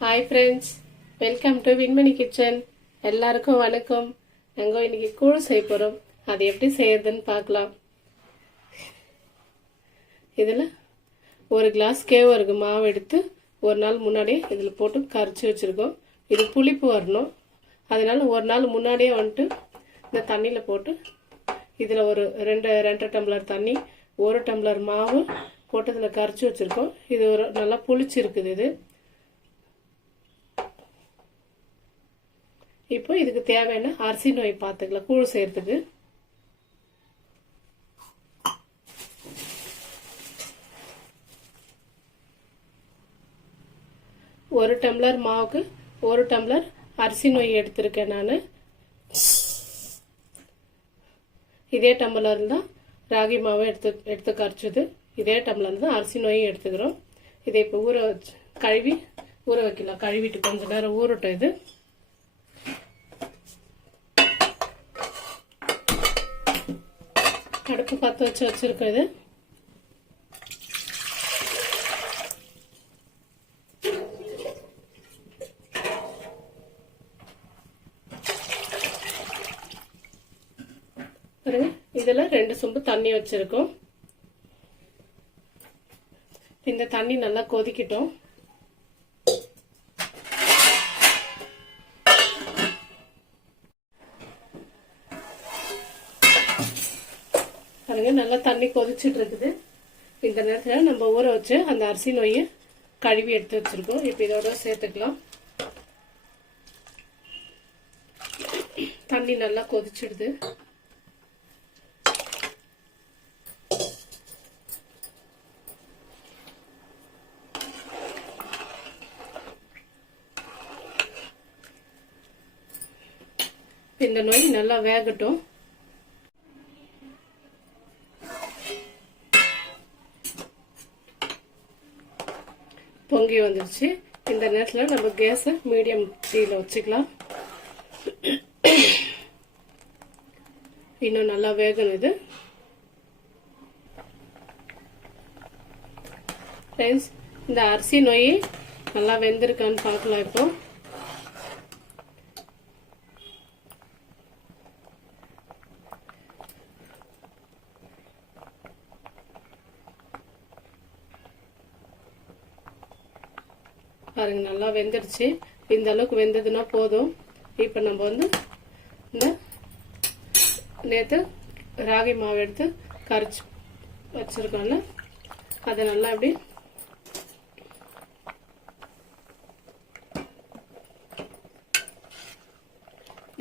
Hi friends, welcome to Vinmani kitchen. எல்லாருக்கும் வணக்கம். நாங்கள் இன்னைக்கு கூழ் செய்ய போகிறோம். அது எப்படி செய்யறதுன்னு பார்க்கலாம். இதில் ஒரு கிளாஸ் கேழ்வரகு மாவு எடுத்து ஒரு நாள் முன்னாடியே இதில் போட்டு கரைச்சி வச்சுருக்கோம். இது புளிப்பு வரணும், அதனால ஒரு நாள் முன்னாடியே வந்துட்டு இந்த தண்ணியில் போட்டு இதில் ஒரு ரெண்டரை டம்ளர் தண்ணி, ஒரு டம்ளர் மாவு போட்டு இதில் கரைச்சி வச்சுருக்கோம். இது ஒரு நல்லா புளிச்சிருக்குது. இது இப்போ இதுக்கு தேவையான அரிசி நோய் பார்த்துக்கலாம். கூழ் செய்யறதுக்கு ஒரு டம்ளர் மாவுக்கு ஒரு டம்ளர் அரிசி நோய் எடுத்திருக்கேன் நான். இதே டம்ளர் தான் ராகி மாவை எடுத்து கரைச்சது. இதே டம்ளர் தான் அரிசி நோயும் எடுத்துக்கிறோம். இதை இப்போ ஊற வைக்கலாம். கழுவிட்டு கொஞ்ச நேரம் ஊறட்டும். இது அடுப்பு பற்ற வச்சிருக்கிறது. இதுல 2 சொம்பு தண்ணி வச்சிருக்கோம். இந்த தண்ணி நல்லா கொதிக்கட்டும். நல்லா தண்ணி கொதிச்சுட்டு இருக்குது. இந்த நேரத்தில் நம்ம ஊற வச்சு அந்த அரிசி நோயை கழுவி எடுத்து வச்சிருக்கோம். இப்போ இதோட சேர்த்துக்கலாம். தண்ணி நல்லா கொதிச்சிடுது. இந்த நோய் நல்லா வேகட்டும். பொங்கி வந்துருச்சு. இந்த நேரத்தில் நம்ம கேஸை மீடியம் தீயில வச்சுக்கலாம். இன்னும் நல்லா வேகணும். இது ஃப்ரெண்ட்ஸ், இந்த அரிசி நோய் நல்லா வெந்திருக்கான்னு பார்க்கலாம். இப்போ பாருங்க, நல்லா வெந்துடுச்சு. இந்த அளவுக்கு வெந்ததுன்னா போதும். இப்போ நம்ம இந்த நேற்று ராகி மாவு எடுத்து கரைச்சி வச்சிருக்கோம்ல, அதை நல்லா இப்படி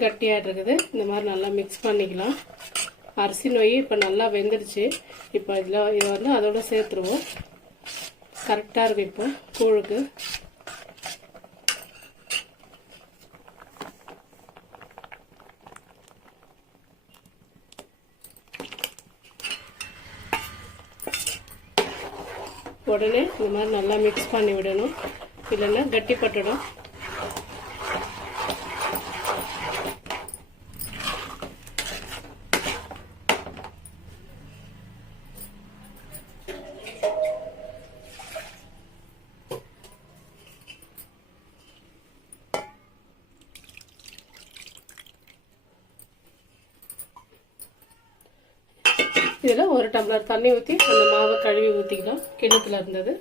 கட்டியாக இருக்குது. இந்த மாதிரி நல்லா மிக்ஸ் பண்ணிக்கலாம். அரிசி நோய் இப்போ நல்லா வெந்துடுச்சு. இப்போ இதை அதோட சேர்த்துருவோம். கரெக்டாக இருக்கும் இப்போ கூழுக்கு. உடனே இந்த மாதிரி நல்லா மிக்ஸ் பண்ணி விடணும், இல்லைன்னா கட்டிப்பட்டுடும். இதில் ஒரு டம்ளர் தண்ணி ஊற்றி அந்த மாவை கழுவி ஊற்றிக்கலாம். கிணத்துல இருந்தது.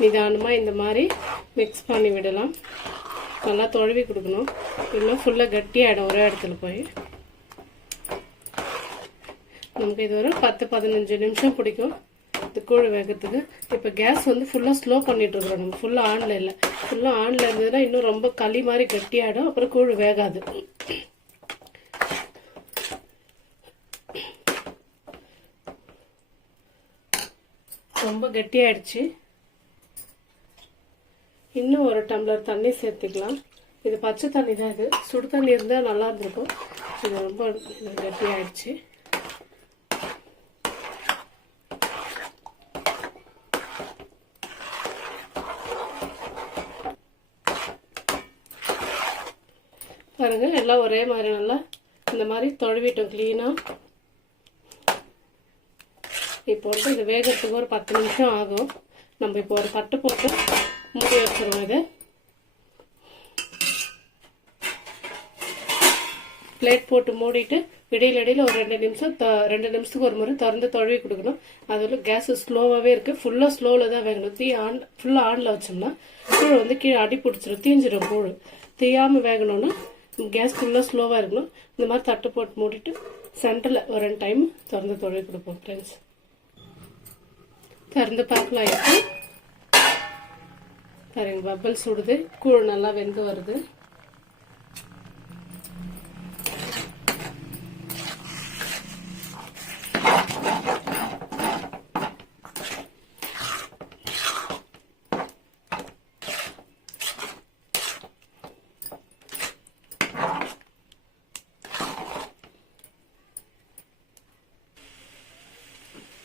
நிதானமாக இந்த மாதிரி மிக்ஸ் பண்ணி விடலாம். நல்லா தொழுவி கொடுக்கணும், இன்னும் ஃபுல்லாக கட்டியாகிடும் ஒரே இடத்துல போய். நமக்கு இது ஒரு 10-15 நிமிஷம் பிடிக்கும் இந்த கூழ் வேகிறதுக்கு. இப்போ கேஸ் ஃபுல்லாக ஸ்லோ பண்ணிட்டு இருக்கிறோம். நம்ம ஃபுல்லாக ஆனில் இல்லை. ஃபுல்லாக ஆனில் இருந்ததுன்னா இன்னும் ரொம்ப களி மாதிரி கட்டியாகிடும். அப்புறம் கூழ் வேகாது. ரொம்ப கட்டியாயிடுச்சு. இன்னும் ஒரு டம்ளர் தண்ணி சேர்த்துக்கலாம். இது பச்சை தண்ணி தான். இது சுடு தண்ணி இருந்தால் நல்லா இருந்திருக்கும். இது ரொம்ப கட்டியாயிடுச்சு. பாருங்கள் எல்லாம் ஒரே மாதிரி நல்லா இந்த மாதிரி தொழுவிட்டோம் க்ளீனாக. இப்போ வந்து இது வேகிறதுக்கு ஒரு 10 நிமிஷம் ஆகும். நம்ம இப்போ ஒரு தட்டு போட்டு மூடி வச்சிருவோம். இது பிளேட் போட்டு மூடிட்டு இடையில ஒரு 2 நிமிஷத்துக்கு ஒரு முறை திறந்து தொழுவி கொடுக்கணும். அதில் கேஸ் ஸ்லோவாகவே இருக்குது. ஃபுல்லாக ஸ்லோவில் தான் வேகணும். தீ ஃபுல்லாக ஆனில் வச்சோம்னா கூழ் வந்து கீழே அடி பிடிச்சிடும், தீஞ்சிடும். கூழ் தீயாமல் வேகணும்னா கேஸ் ஃபுல்லாக ஸ்லோவாக இருக்கணும். இந்த மாதிரி தட்டு போட்டு மூடிட்டு சென்டரில் ஒரு 2 டைம் திறந்து தொழுவி கொடுப்போம் ஃப்ரெண்ட்ஸ். திறந்து பார்க்கலாம். இப்போ பாருங்க பபிள் சுடுது, கூழ் நல்லா வெந்து வருது.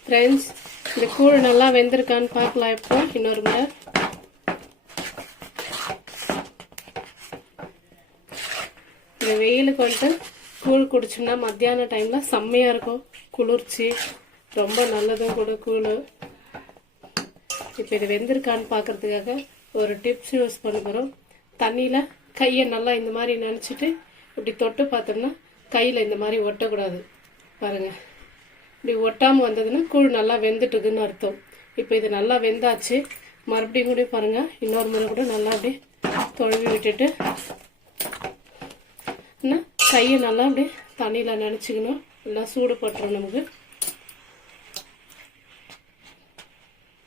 ஃப்ரெண்ட்ஸ் இந்த கூழ் நல்லா வெந்திருக்கான்னு பார்க்கலாம். இப்போ இன்னொரு முறை இந்த வெயிலுக்கு வந்துட்டு கூழ் குடிச்சோம்னா மத்தியான டைம்ல செம்மையா இருக்கும். குளிர்ச்சி ரொம்ப நல்லதும் கூட கூழ். இப்போ இது வெந்திருக்கான்னு பார்க்கறதுக்காக ஒரு டிப்ஸ் யூஸ் பண்ண போகிறோம். தண்ணியில் கையை நல்லா இந்த மாதிரி நினச்சிட்டு இப்படி தொட்டு பார்த்தோம்னா கையில் இந்த மாதிரி ஒட்டக்கூடாது. பாருங்கள், இப்படி ஒட்டாமல் வந்ததுன்னா கூழ் நல்லா வெந்துட்டுதுன்னு அர்த்தம். இப்போ இது நல்லா வெந்தாச்சு. மறுபடியும் கூட பாருங்கள், இன்னொரு முறை கூட நல்லா அப்படியே தொழுவி விட்டுட்டு கையை நல்லா அப்படியே தண்ணியில் நினச்சிக்கணும். எல்லாம் சூடு பட்டுரும் நமக்கு.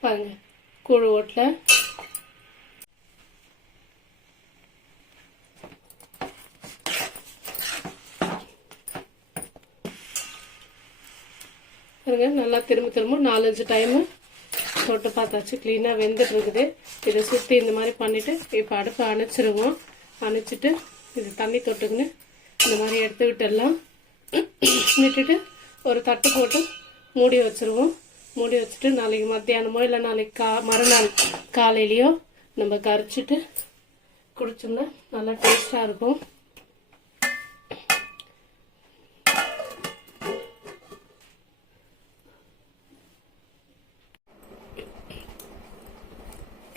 பாருங்க கூழ் ஓட்டல. பாருங்க நல்லா திரும்ப 4-5 டைமு தொட்டு பார்த்தாச்சு. க்ளீனாக வெந்துட்டு இருக்குது. இதை சுற்றி இந்த மாதிரி பண்ணிவிட்டு இப்போ அடுப்பை அணைச்சிருவோம். அணைச்சிட்டு இது தண்ணி தொட்டுக்குன்னு இந்த மாதிரி எடுத்து விட்டுடலாம். விட்டுட்டு ஒரு தட்டு போட்டு மூடி வச்சுருவோம். மூடி வச்சுட்டு நாளைக்கு மத்தியானமோ இல்லை நாளைக்கு மறுநாள் காலையிலையோ நம்ம கரைச்சிட்டு குடிச்சோம்னா நல்லா டேஸ்டாக இருக்கும்.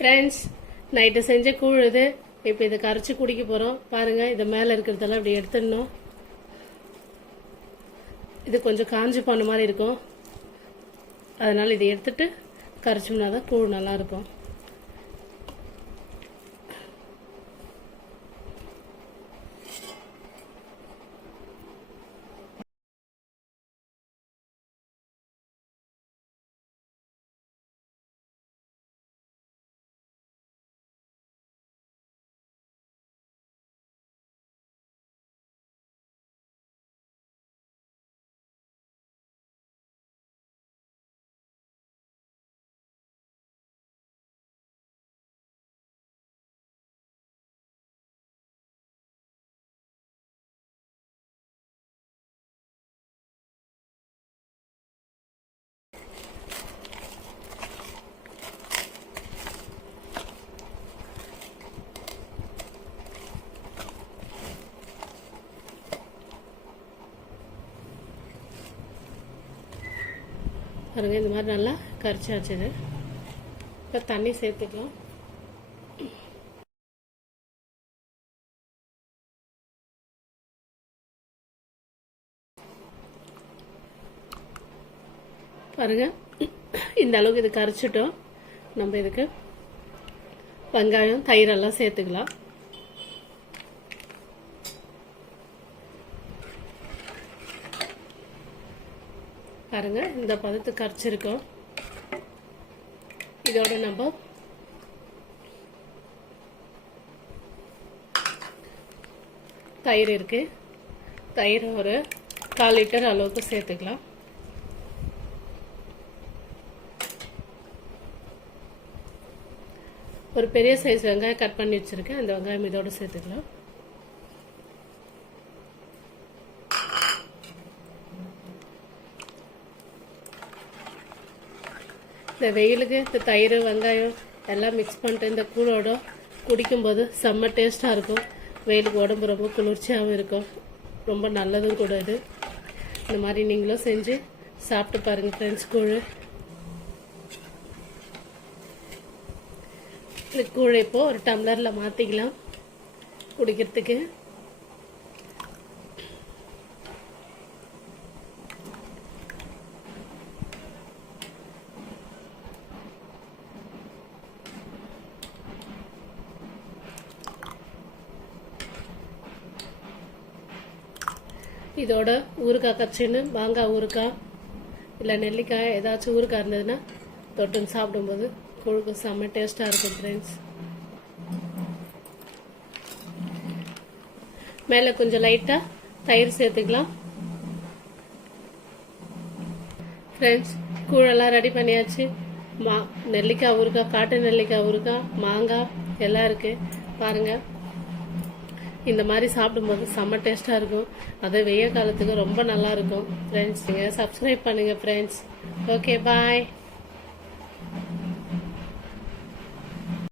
ஃப்ரெண்ட்ஸ் நைட்டு செஞ்ச கூழ் இது. இப்போ இதை கரைச்சி குடிக்க போகிறோம். பாருங்கள், இதை மேலே இருக்கிறதெல்லாம் இப்படி எடுத்துடணும். இது கொஞ்சம் காஞ்சி போன மாதிரி இருக்கும். அதனால் இதை எடுத்துட்டு கரைச்சோம்னா தான் கூழ் நல்லாயிருக்கும். பாருங்க இந்த மாதிரி நல்லா கரைச்சி வச்சது. இப்போ தண்ணி சேர்த்துக்கலாம். பாருங்க இந்த அளவுக்கு இது கரைச்சிட்டோம். நம்ம இதுக்கு வெங்காயம் தயிரெல்லாம் சேர்த்துக்கலாம். பாருங்க இந்த பதத்து கரைச்சிருக்கோம். இதோட நம்ம தயிர் இருக்கு. தயிர் ஒரு 1/4 லிட்டர் அளவுக்கு சேர்த்துக்கலாம். ஒரு பெரிய சைஸ் வெங்காயம் கட் பண்ணி வச்சிருக்கேன். அந்த வெங்காயம் இதோட சேர்த்துக்கலாம். இந்த வெயிலுக்கு இந்த தயிர் வெங்காயம் எல்லாம் மிக்ஸ் பண்ணிட்டு இந்த கூழோட குடிக்கும்போது செம்ம டேஸ்ட்டாக இருக்கும். வெயிலுக்கு உடம்பு ரொம்ப குளிர்ச்சியாகவும் இருக்கும், ரொம்ப நல்லதும் கூட இது. இந்த மாதிரி நீங்களும் செஞ்சு சாப்பிட்டு பாருங்கள் ஃப்ரெண்ட்ஸ். கூழ் இப்போ ஒரு டம்ளரில் மாற்றிக்கலாம் குடிக்கிறதுக்கு. இதோட ஊறுகாய் கச்சின்னு மாங்காய் ஊறுகாய் இல்லை நெல்லிக்காய் ஏதாச்சும் ஊறுகாய் இருந்ததுன்னா தொட்டுன்னு சாப்பிடும்போது கூழுக்கு செம்ம டேஸ்ட்டாக இருக்கும் ஃப்ரெண்ட்ஸ். மேலே கொஞ்சம் லைட்டாக தயிர் சேர்த்துக்கலாம் ஃப்ரெண்ட்ஸ். கூழெல்லாம் ரெடி பண்ணியாச்சு. நெல்லிக்காய் ஊறுகாய், காட்டு நெல்லிக்காய் ஊறுகாய், மாங்காய் எல்லாம் இருக்குது பாருங்கள். இந்த மாதிரி சாப்பிடும்போது செம்ம டேஸ்ட்டாக இருக்கும். அது வெய்ய காலத்துக்கு ரொம்ப நல்லா இருக்கும் ஃப்ரெண்ட்ஸ். நீங்கள் சப்ஸ்கிரைப் பண்ணுங்கள் ஃப்ரெண்ட்ஸ். ஓகே, பாய்.